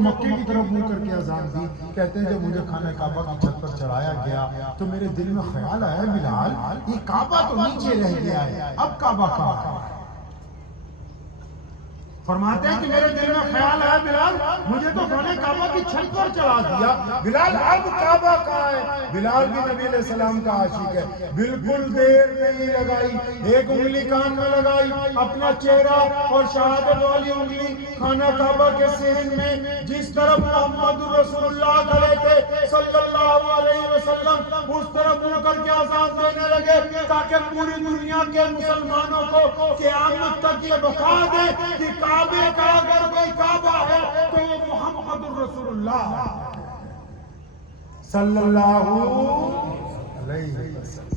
تو مکے کی طرف منہ کر کے اذان دی. کہتے ہیں جب مجھے خانہ کعبہ کی چھت پر چڑھایا گیا تو میرے دل میں خیال آیا بلال یہ کعبہ تو نیچے رہ گیا ہے، اب کعبہ کہاں ہے؟ فرماتے ہیں کہ میرے دل میں خیال آیا بلال مجھے تو خانہ کعبہ کی چھت پر چڑھا دیا، بلال اب کعبہ کہاں ہے؟ بلال بھی نبی علیہ السلام کا عاشق ہے، بالکل دیر نہیں لگائی، ایک انگلی کان میں لگائی، اپنا چہرہ اور شہادت والی انگلی خانہ کعبہ کے سین میں جس طرف محمد رسول اللہ کھڑے تھے صلی اللہ علیہ وسلم اس طرف منہ کر کے اذان دینے لگے تاکہ پوری دنیا کے مسلمانوں کو قیامت تک یہ بتا دے کہ کعبے کا اگر کوئی کعبہ ہے تو وہ محمد رسول اللہ صلی اللہ علیہ وسلم.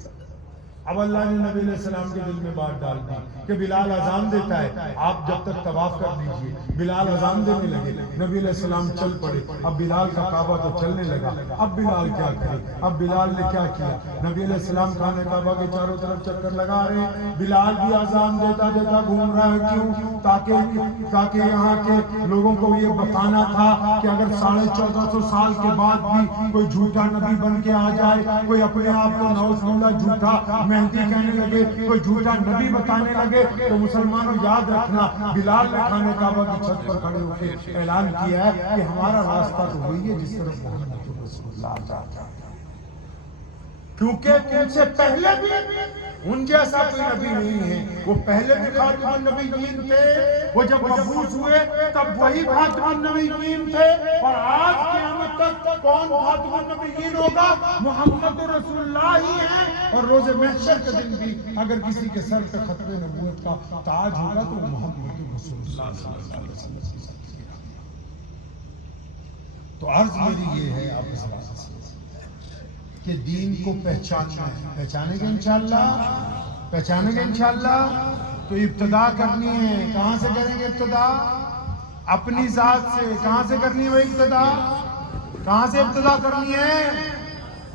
اب اللہ نے نبی علیہ السلام کے دل میں بات ڈال دی کہ بلال اذان دیتا ہے، آپ جب تک طواف کر دیجئے. بلال اذان دینے لگے، نبی علیہ السلام چل پڑے. اب بلال کا کعبہ تو چلنے لگا، اب بلال کیا کرے؟ اب بلال نے کیا کیا؟ نبی علیہ السلام خانہ کعبہ کے چاروں طرف چکر لگا رہے ہیں، بلال بھی اذان دیتا دیتا گھوم رہا ہے. کیوں؟ تاکہ یہاں کے لوگوں کو یہ بتانا تھا کہ اگر 1450 سال کے بعد بھی کوئی جھوٹا نبی بن کے آ جائے، کوئی اپنے آپ کو نعوذ باللہ جھوٹا مہدی کہنے لگے، کوئی جھوٹا نبی بتانے لگے تو مسلمانوں یاد رکھنا بلال نے خانہ کعبہ کی چھت پر کھڑے ہو کے اعلان کیا ہے کہ ہمارا راستہ تو وہی ہے جس طرف محمد رسول اللہ جاتا ہے. کیونکہ ان سے پہلے بھی ان جیسا کوئی نبی نہیں ہے، وہ پہلے بھی خاتم النبیین تھے، وہ جب مبعوث ہوئے تب وہی خاتم النبیین تھے، اور آج قیامت تک کون خاتم النبیین ہوگا؟ محمد رسول اللہ ہی ہیں. اور روز محشر کے دن بھی اگر کسی کے سر پہ ختم نبوت کا تاج ہوگا تو وہ محمد رسول اللہ صلی اللہ علیہ وسلم. تو عرض میری یہ ہے آپ اس بات سے کہ دین کو پہچاننا ہے. پہچانیں گے انشاءاللہ؟ پہچانیں گے انشاءاللہ؟ تو ابتدا کرنی ہے. کہاں سے کریں گے ابتدا؟ اپنی ذات سے. کہاں سے کرنی ہے وہ ابتدا؟ کہاں سے ابتدا کرنی ہے؟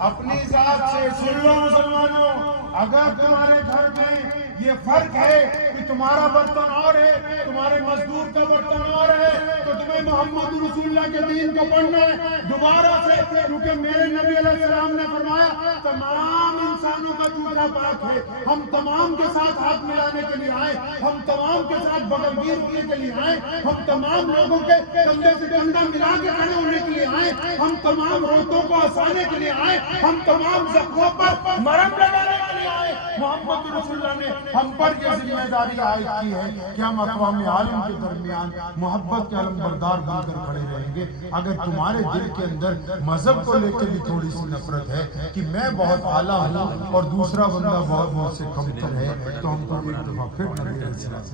اپنی ذات سے. سن لو مسلمانوں، اگر تمہارے گھر میں یہ فرق ہے کہ تمہارا برتن اور ہے، تمہارے مزدور کا برتن اور ہے، تو تمہیں محمد رسول اللہ کے دین کو پڑھنا ہے دوبارہ سے. کیونکہ میرے نبی علیہ السلام نے فرمایا تمام انسانوں کا جھوٹا پاک ہے، ہم تمام کے ساتھ ہاتھ ملانے کے لیے آئے، ہم تمام کے ساتھ بغل گیر ہونے کے لیے آئے، ہم تمام لوگوں کے کندھے سے کندھا ملا کے کھڑے ہونے کے لیے آئے، ہم تمام روتوں کو ہنسانے کے لیے آئے، ہم تمام زخموں پر مرہم لگانے کے لیے آئے. محمد رسول اللہ نے ہم پر یہ ذمہ داری عائد کی ہے کہ ہم اقوام عالم کے درمیان محبت کے علم بردار بن کر کھڑے رہیں گے. اگر تمہارے دل کے اندر مذہب کو لے کے بھی تھوڑی سی نفرت ہے کہ میں بہت اعلیٰ ہوں اور دوسرا بندہ بہت مجھ سے کمتر ہے، تو ہم کو ایک دفعہ پھر نبی علیہ السلام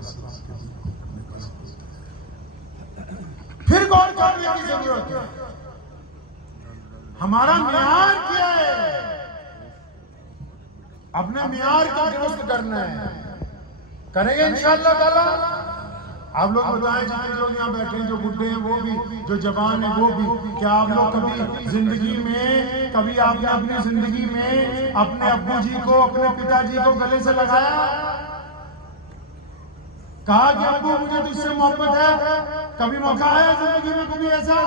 پھر غور کرنے کی ضرورت ہے. ہمارا معیار کیا ہے؟ اپنے معیار کو درست کرنا ہے. کریں گے انشاءاللہ تعالی. آپ لوگ بتائیں جتنے لوگ یہاں بیٹھے ہیں، جو بڈھے ہیں وہ بھی، جو جوان ہیں وہ بھی، کیا آپ لوگ کبھی زندگی میں، کبھی آپ نے اپنی زندگی میں اپنے ابو جی کو، اپنے پتا جی کو گلے سے لگایا، کہا کہ ابو مجھے تجھ سے محبت ہے؟ کبھی موقع آیا زندگی میں کبھی ایسا؟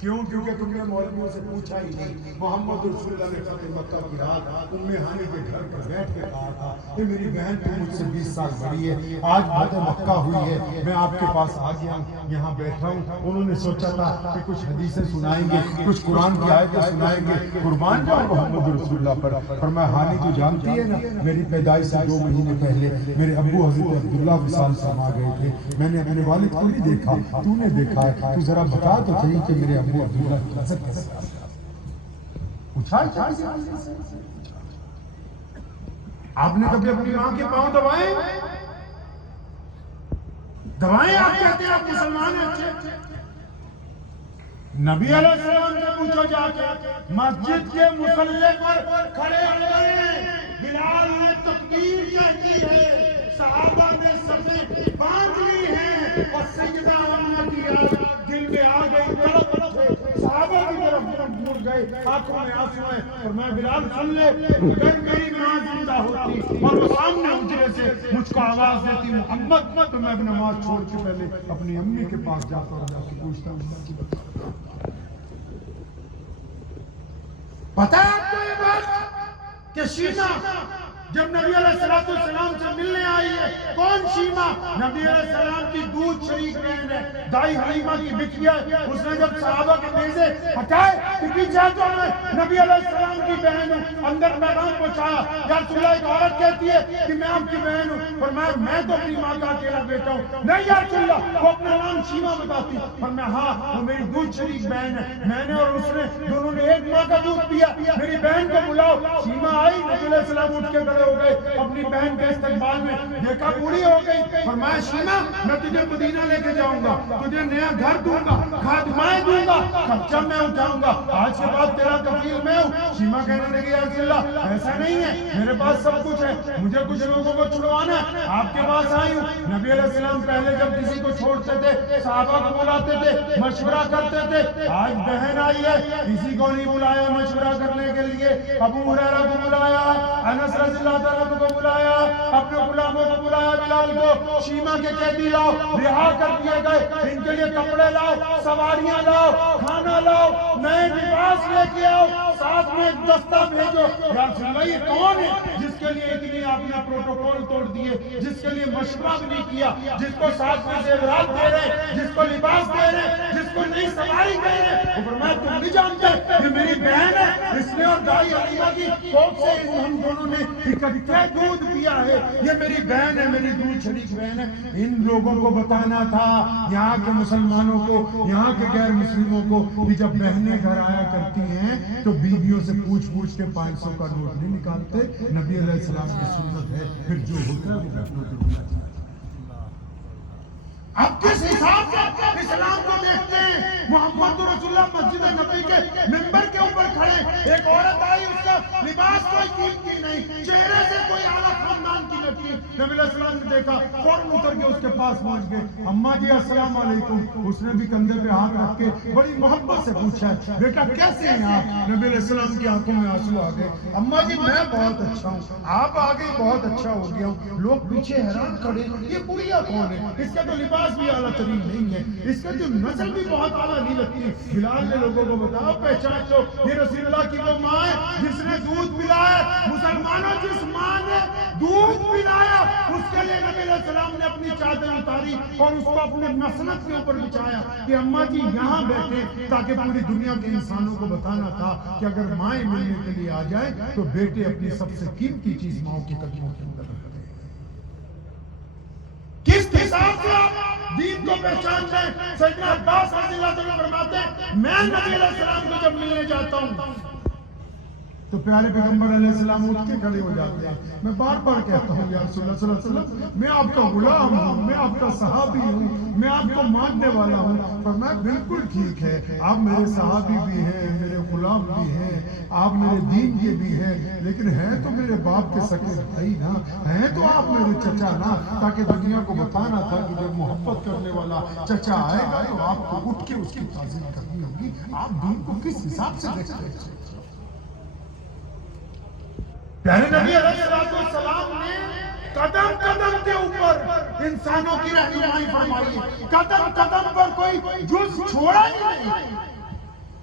کیوں؟ کیونکہ تم نے مولویوں سے پوچھا ہی نہیں. محمد رسول اللہ نے فتح مکہ کی رات ام ہانی کے گھر پر بیٹھ کے کہا تھا کہ میری بہن تو مجھ سے 20 سال بڑی ہے، آج فتح مکہ ہوئی ہے، میں آپ کے پاس آ گیا ہوں، یہاں بیٹھا ہوں. انہوں نے سوچا تھا کہ کچھ حدیثیں سنائیں گے، کچھ قرآن کی آیتیں سنائیں گے، قربان جاؤ محمد رسول اللہ پر. فرمایا ہانی تو جانتی ہے نا، میری پیدائش سے 2 مہینے پہلے میرے ابو حضرت عبداللہ وصال فرما گئے تھے. میں نے اپنے والد کو نہیں دیکھا، تو نے دیکھا ہے، تو ذرا بتا تو صحیح کہ میرے ابو عبداللہ کی عزت کیسے پوچھا. آپ نے کبھی اپنی ماں کے پاؤں دبائے؟ آپ کہتے ہیں آپ مسلمان ہیں. نبی علیہ السلام سے پوچھو جا کے، مسجد کے مصلی پر کھڑے ہوئے بلال نے تکبیر کہتی ہے، صحابہ نے صفیں باندھ لی ہیں اور سجدہ ہونا کیا. دل میں آ گئی تڑپ، صحابہ کی طرف مڑ گئے گئے, آنکھوں میں آنسو ہیں. فرمایا بلال سن لے, اگر میری ماں زندہ ہوتی اور وہ سامنے حجرے سے مجھ کو آواز دیتی محمد, تو میں اب نماز چھوڑ کے پہلے اپنی امی کے پاس جاتا اور جا کے پوچھتا ہوں. پتا ہے آپ کو یہ بات کہ شیما جب نبی علیہ السلام سے ملنے آئی ہے, کون شیما؟ نبی علیہ السلام کی دودھ شریک بہن ہے, دائی حلیمہ کی بٹیا. اس نے جب صحابہ کے نیزے ہٹائے کہ پیچھے تو میں نبی علیہ السلام کی بہن ہوں, اندر پیغام پہنچایا. یا رسول اللہ, ایک عورت کہتی ہے کہ میں آپ کی بہن ہوں. فرمایا میں تو اپنی ماں کا اکیلا بیٹا ہوں. نہیں یا رسول اللہ, وہ اپنا نام شیما بتاتی. فرمایا ہاں وہ میری دودھ شریک بہن ہے, میں نے اور اس نے دونوں نے ایک ماں کا دودھ پیا. میری بہن کو بلاؤ. شیما آئی, نبی علیہ السلام اٹھ کے ہو گئے اپنی بہن کے استقبال میں, دیکھا پوری ہو گئی. فرمایا شیما میں تجھے مدینہ لے کے جاؤں گا, تجھے نیا گھر دوں گا, خادمائیں دوں گا, خرچہ میں اٹھاؤں گا, آج کے بعد تیرا کفیل میں ہوں. شیما کہنے لگی یا رسول اللہ ایسا نہیں ہے, میرے پاس سب کچھ ہے, مجھے کچھ لوگوں کو چھڑوانا ہے, آپ کے پاس آئی ہوں. نبی علیہ السلام پہلے جب کسی کو چھوڑتے تھے صحابہ کو بلاتے تھے, مشورہ کرتے تھے. آج بہن آئی ہے, کسی کو نہیں بلایا مشورہ کرنے کے لیے. ابو ہریرہ کو بلایا, انس رضی اللہ تعالیٰ کو بلایا, اپنے غلاموں کو بلایا, بلال کو. شیما کے قیدی لاؤ, رہا کر دیے گئے, ان کے لیے کپڑے لاؤ, سواریاں لاؤ, کھانا لاؤ, نئے لباس لے کے آؤ, ساتھ میں ایک دستہ بھیجو. یا رسول اللہ یہ کون ہے جس کے لیے اتنی آپ نے پروٹوکول توڑ دیے, جس کے لیے مشورہ بھی نہیں کیا, جس کو ساتھ میں زیورات دے رہے, جس کو لباس دے رہے, جس کو نئی سواری دے رہے. وہ فرمایا تم نہیں جانتے یہ میری بہن ہے, اس نے اور دائی حلیمہ کی کوکھ سے ہم دونوں نے اکٹھے دودھ پیا ہے, یہ میری بہن ہے, میری دودھ شریک بہن ہے. ان لوگوں کو بتانا تھا, یہاں کے مسلمانوں کو, یہاں کے غیر مسلموں کو, کہ جب بہنیں گھر آیا کرتی ہیں تو بیویوں سے پوچھ کے 500 کا نوٹ نہیں نکالتے. نبی علیہ السلام کی سنت ہے, پھر جو ہوتا ہے وہ اب کس حساب سے اسلام کو دیکھتے ہیں. محمد رسول اللہ مسجد نبی کے ممبر کے اوپر کھڑے, ایک عورت آئی, اس کا لباس کوئی قیمتی نہیں, چہرے سے کوئی اعلیٰ خاندان کی لگتی. نبی علیہ السلام نے دیکھا, فوراً اتر کے اس کے پاس پہنچ گئے, اماں جی السلام علیکم. اس نے بھی کندھے پہ ہاتھ رکھ کے بڑی محبت سے پوچھا, بیٹا کیسے ہیں آپ؟ نبی علیہ السلام کی آنکھوں میں آنسو آ گئے. اماں جی میں بہت اچھا ہوں, آپ آگے بہت اچھا ہو گیا ہوں. لوگ پیچھے حیران کھڑے, یہ بڑھیا کون ہے, اس کا تو لباس بھی اعلیٰ ترین نہیں ہے, اس کا جو نسل بھی بہت اعلیٰ نہیں لگتی. بلال نے لوگوں کو بتاؤ پہچان لو, یہ رسول اللہ کی وہ ماں ہے جس نے دودھ پلایا. مسلمانوں جس ماں نے دودھ پلایا اس کے لیے نبی علیہ السلام نے اپنی چادر اتاری اور اس کو اپنے مسند کے اوپر بچھایا کہ اماں جی یہاں بیٹھے, تاکہ پوری دنیا کے انسانوں کو بتانا تھا کہ اگر مائیں ملنے کے لیے آ جائیں تو بیٹے اپنی سب سے قیمتی چیز ماؤں کے قدموں کے اندر رکھتے ہیں. کس حساب سے آپ دین کو پہچانتے ہیں؟ سیدنا عباس رضی اللہ عنہ فرماتے ہیں میں نبی علیہ السلام کو جب ملنے جاتا ہوں تو پیارے پیغمبر علیہ السلام اٹھ کے کھڑے ہو جاتے ہیں. میں بار بار کہتا ہوں یا رسول اللہ صلی اللہ علیہ وسلم میں آپ کا غلام ہوں, میں آپ کا صحابی ہوں, میں آپ کو ماننے والا ہوں. فرمایا بالکل ٹھیک ہے, آپ میرے صحابی بھی ہیں, میرے غلام بھی ہیں, آپ میرے دین کے بھی ہیں, لیکن ہیں تو میرے باپ کے سکے بھائی نا, ہیں تو آپ میرے چچا نا, تاکہ دنیا کو بتانا تھا کہ جب محبت کرنے والا چچا آئے گا تو آپ کو اٹھ کے اس کی تعظیم کرنی ہوگی. آپ دین کو کس حساب سے دیکھتے ہیں؟ پیارے نبی علیہ السلام نے قدم قدم کے اوپر انسانوں کی رہنمائی فرمائی, قدم قدم پر کوئی جز چھوڑا ہی نہیں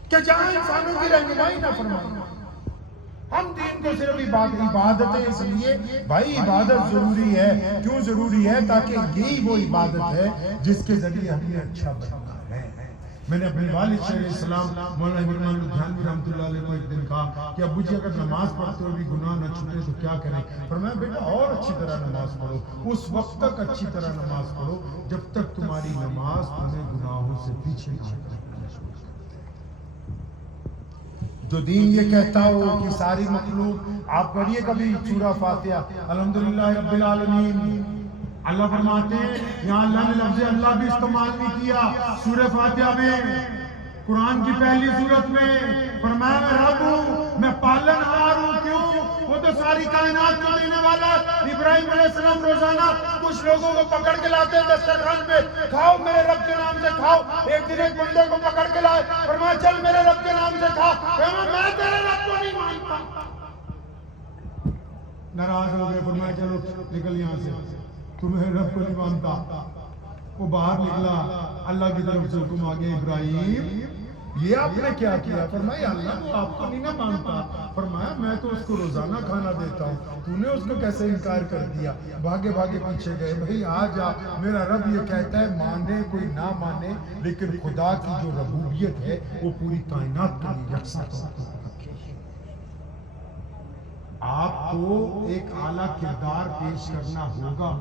کہ جہاں انسانوں کی رہنمائی نہ فرمائی. ہم دین کو صرف عبادت ہے, اس لیے بھائی عبادت ضروری ہے. کیوں ضروری ہے؟ تاکہ یہی وہ عبادت ہے جس کے ذریعے ہمیں اچھا بننا ہے. میں نے اپنے والد شیخ علیہ السلام مولانا عمران لدھیانوی رحمۃ اللہ علیہ کو ایک دن کہا کہ ابو جی اگر نماز پڑھتے ہوئے بھی گناہ نہ چھوٹے تو کیا کریں؟ فرمایا بیٹا اور اچھی طرح نماز پڑھو, اس وقت تک اچھی طرح نماز پڑھو جب تک تمہاری نماز تمہیں گناہوں سے پیچھے نہ کرے. جو دین یہ کہتا ہو کہ ساری مخلوق, آپ پڑھیے کبھی سورہ فاتحہ, الحمدللہ رب العالمین. اللہ فرماتے ہیں یہاں اللہ نے لفظ اللہ بھی استعمال نہیں کیا سورہ فاتحہ میں. قرآن کی پہلی صورت میں فرمایا میں رب ہوں، میں پالن ہار ہوں. کیوں؟ وہ تو ساری کائنات کو دینے والا. ابراہیم علیہ السلام روزانہ کچھ لوگوں کو پکڑ کے لاتے ہیں دسترخوان پہ، کھاؤ میرے رب کے نام سے کھاؤ. ایک دن ایک بندے کو پکڑ کے لائے، فرمایا چل میرے رب کے نام سے کھا. میں تیرے رب کو نہیں مانتا. ناراض ہو گئے، فرمایا چلو نکل یہاں سے، تمہیں رب کو نہیں مانتا. وہ باہر نکلا، اللہ کی طرف سے حکم آ گیا، ابراہیم یہ آپ نے کیا کیا؟ فرمایا اللہ وہ آپ کو نہیں نہ مانتا. فرمایا میں تو اس کو روزانہ کھانا دیتا ہوں، تو نے اس کو کیسے انکار کر دیا؟ بھاگے بھاگے پیچھے گئے. بھئی آ جا، میرا رب یہ کہتا ہے مانے کوئی نہ مانے، لیکن خدا کی جو ربوبیت ہے وہ پوری کائنات کے لیے یکساں طور پر رکھی ہے. آپ کو ایک اعلیٰ کردار پیش کرنا ہوگا،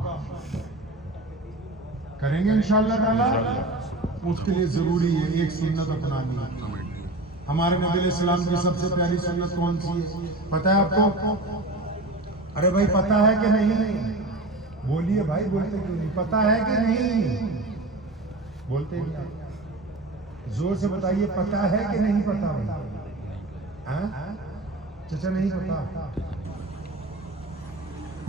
کریں گے انشاءاللہ تعالی. اس کے لیے ضروری ہے ایک سنت اپنانی. ہمارے نبی علیہ السلام کی سب سے پیاری سنت کون سی ہے پتہ ہے آپ کو؟ ارے بھائی پتہ ہے کہ نہیں؟ بولیے بھائی، بولتے کیوں نہیں؟ پتہ ہے کہ نہیں؟ بولتے نہیں، زور سے بتائیے پتہ ہے کہ نہیں پتہ بھائی؟ چچا نہیں پتہ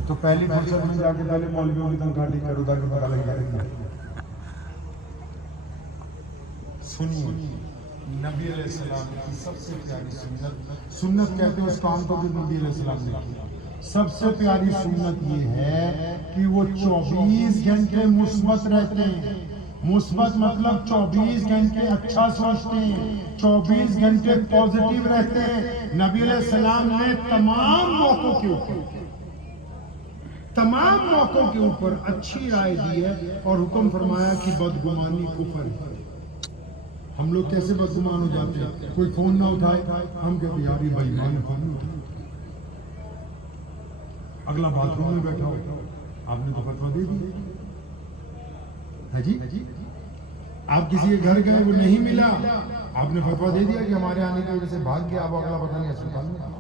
تو پہلی فرصت میں جا کے پہلے مولویوں کی تنخواہ ٹھیک کرو تاکہ پتہ لگ جائے. سنیے نبی علیہ السلام کی سب سے پیاری سنت کہتے ہیں اس کام کو جو نبی علیہ السلام نے کیا. سب سے پیاری سنت یہ ہے کہ وہ 24 گھنٹے مثبت رہتے ہیں. مثبت مطلب 24 گھنٹے اچھا سوچتے ہیں، 24 گھنٹے پازیٹیو رہتے ہیں. نبی علیہ السلام نے تمام موقعوں کے اوپر اچھی رائے دی ہے اور حکم فرمایا کہ بدگمانی کفر ہے. ہم لوگ کیسے بدگمان ہو جاتے ہیں؟ کوئی فون نہ اٹھائے ہم کہتے ہیں یار یہ بھائی مان فون نہیں اٹھائے، اگلا باتھ روم میں بیٹھا ہو، آپ نے تو فتویٰ دے دی ہے جی. آپ کسی کے گھر گئے وہ نہیں ملا، آپ نے فتویٰ دے دیا کہ ہمارے آنے کی وجہ سے بھاگ گیا، اب اگلا پتہ نہیں اسپتال میں.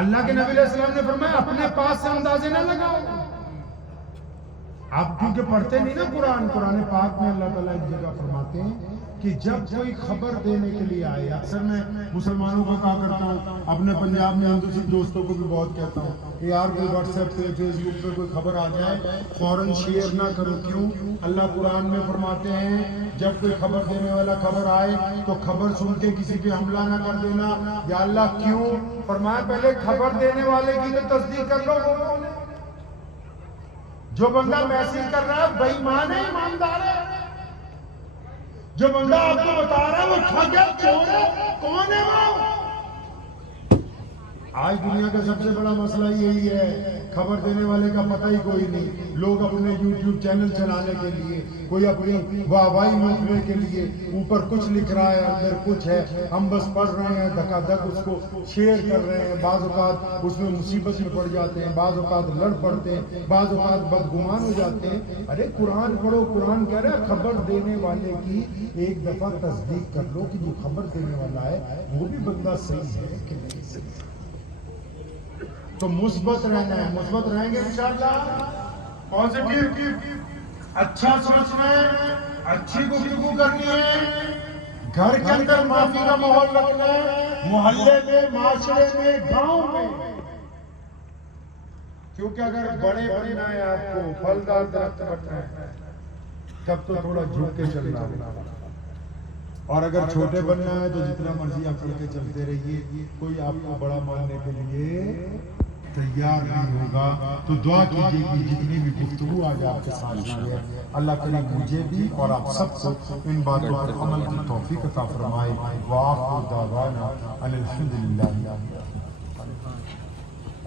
اللہ کے نبی علیہ السلام نے فرمایا اپنے پاس سے اندازے نہ لگاؤ. آپ کیونکہ پڑھتے نہیں نا قرآن پاک میں اللہ تعالیٰ ایک جگہ فرماتے ہیں کہ جب کوئی خبر دینے کے لیے آئے، اکثر میں مسلمانوں کو کہا کرتا ہوں، اپنے پنجاب میں ہندو سکھ دوستوں کو بھی بہت کہتا ہوں کہ یار کوئی واٹس ایپ پہ فیس بک پہ کوئی خبر آ جائے فوراً شیئر نہ کرو. کیوں؟ اللہ قرآن میں فرماتے ہیں جب کوئی خبر دینے والا خبر آئے تو خبر سن کے کسی پہ حملہ نہ کر دینا. یا اللہ کیوں؟ فرمایا پہلے خبر دینے والے کی تو تصدیق کر لو وہ کون ہے. جو بندہ میسج کر رہا ہے بے ایمان ہے ایماندار ہے، جو بندہ آپ کو بتا رہا ہے وہ ٹھگ ہے چور ہے، کون ہے وہ؟ آج دنیا کا سب سے بڑا مسئلہ یہی ہے، خبر دینے والے کا پتہ ہی کوئی نہیں. لوگ اپنے یوٹیوب چینل چلانے کے لیے، کوئی اپنی واہوائی لوٹنے کے لیے اوپر کچھ لکھ رہا ہے اندر کچھ ہے، ہم بس پڑھ رہے ہیں دھکا دھک اس کو شیئر کر رہے ہیں. بعض اوقات اس میں مصیبت میں پڑ جاتے ہیں، بعض اوقات لڑ پڑتے ہیں، بعض اوقات بدگمان ہو جاتے ہیں. ارے قرآن پڑھو، قرآن کہہ رہا ہے خبر دینے والے کی ایک دفعہ تصدیق کر لو کہ جو خبر دینے والا ہے وہ بھی بندہ صحیح ہے کہ نہیں صحیح. تو مثبت رہنا ہے، مثبت رہیں گے انشاءاللہ. پازیٹیو، اچھا سوچنا ہے، اچھی گفتگو کرنی ہے، گھر کے اندر معافی کا ماحول رکھنا ہے، محلے میں، معاشرے میں، گاؤں میں. کیونکہ اگر بڑے بننا ہے آپ کو، پھلدار درخت بننا ہے، تب تو تھوڑا جھک کے چلنا ہے. اور اگر چھوٹے بننا ہے تو جتنا مرضی آپ چل کے چلتے رہیے، کوئی آپ کو بڑا ماننے کے لیے تیار نہیں ہوگا. تو دعا کیجیے کہ جتنی بھی گفتگو آج آپ کے ساتھ ہوئی ہے اللہ کریم مجھے بھی اور آپ سب کو ان باتوں پر عمل کی توفیق عطا فرمائے. وآخر دعوانا ان الحمدللہ.